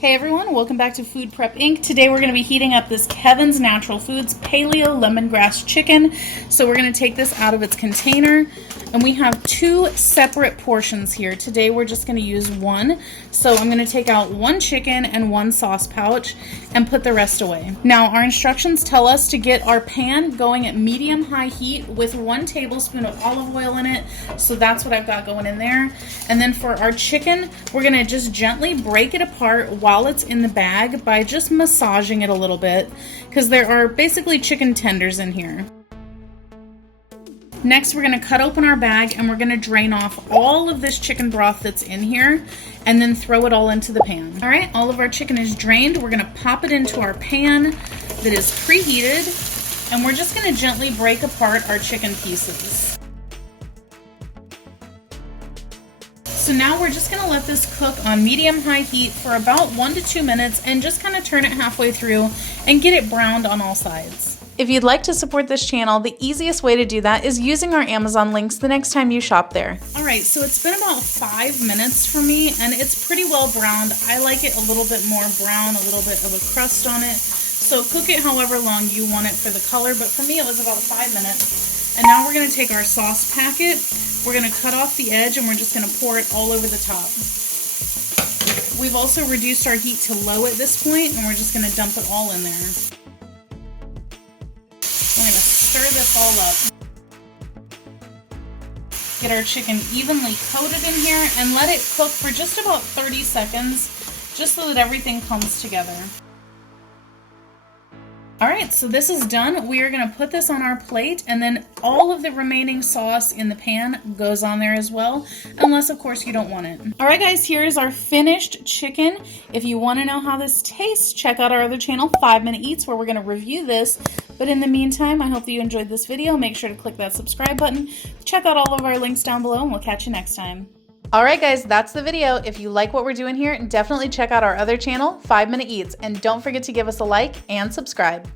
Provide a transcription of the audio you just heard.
Hey everyone, welcome back to Food Prep Inc. Today we're going to be heating up this Kevin's Natural Foods Paleo Lemongrass Chicken. So we're going to take this out of its container, and we have two separate portions here. Today we're just going to use one. So I'm going to take out one chicken and one sauce pouch and put the rest away. Now our instructions tell us to get our pan going at medium-high heat with 1 tablespoon of olive oil in it. So that's what I've got going in there. And then for our chicken, we're going to just gently break it apart while it's in the bag by just massaging it a little bit, because there are basically chicken tenders in here. Next, we're going to cut open our bag and we're going to drain off all of this chicken broth that's in here and then throw it all into the pan. All right, all of our chicken is drained. We're going to pop it into our pan that is preheated, and we're just going to gently break apart our chicken pieces. So now we're just going to let this cook on medium-high heat for about 1 to 2 minutes and just kind of turn it halfway through and get it browned on all sides. If you'd like to support this channel, the easiest way to do that is using our Amazon links the next time you shop there. All right, so it's been about 5 minutes for me, and it's pretty well browned. I like it a little bit more brown, a little bit of a crust on it. So cook it however long you want it for the color, but for me it was about 5 minutes. And now we're going to take our sauce packet, we're going to cut off the edge, and we're just going to pour it all over the top. We've also reduced our heat to low at this point, and we're just going to dump it all in there. We're going to stir this all up. Get our chicken evenly coated in here and let it cook for just about 30 seconds, just so that everything comes together. All right, so this is done. We are going to put this on our plate, and then all of the remaining sauce in the pan goes on there as well, unless of course you don't want it. All right guys, here is our finished chicken. If you want to know how this tastes, check out our other channel, 5 Minute Eats, where we're going to review this. But in the meantime, I hope that you enjoyed this video. Make sure to click that subscribe button. Check out all of our links down below, and we'll catch you next time. All right guys, that's the video. If you like what we're doing here, definitely check out our other channel, 5 Minute Eats, and don't forget to give us a like and subscribe.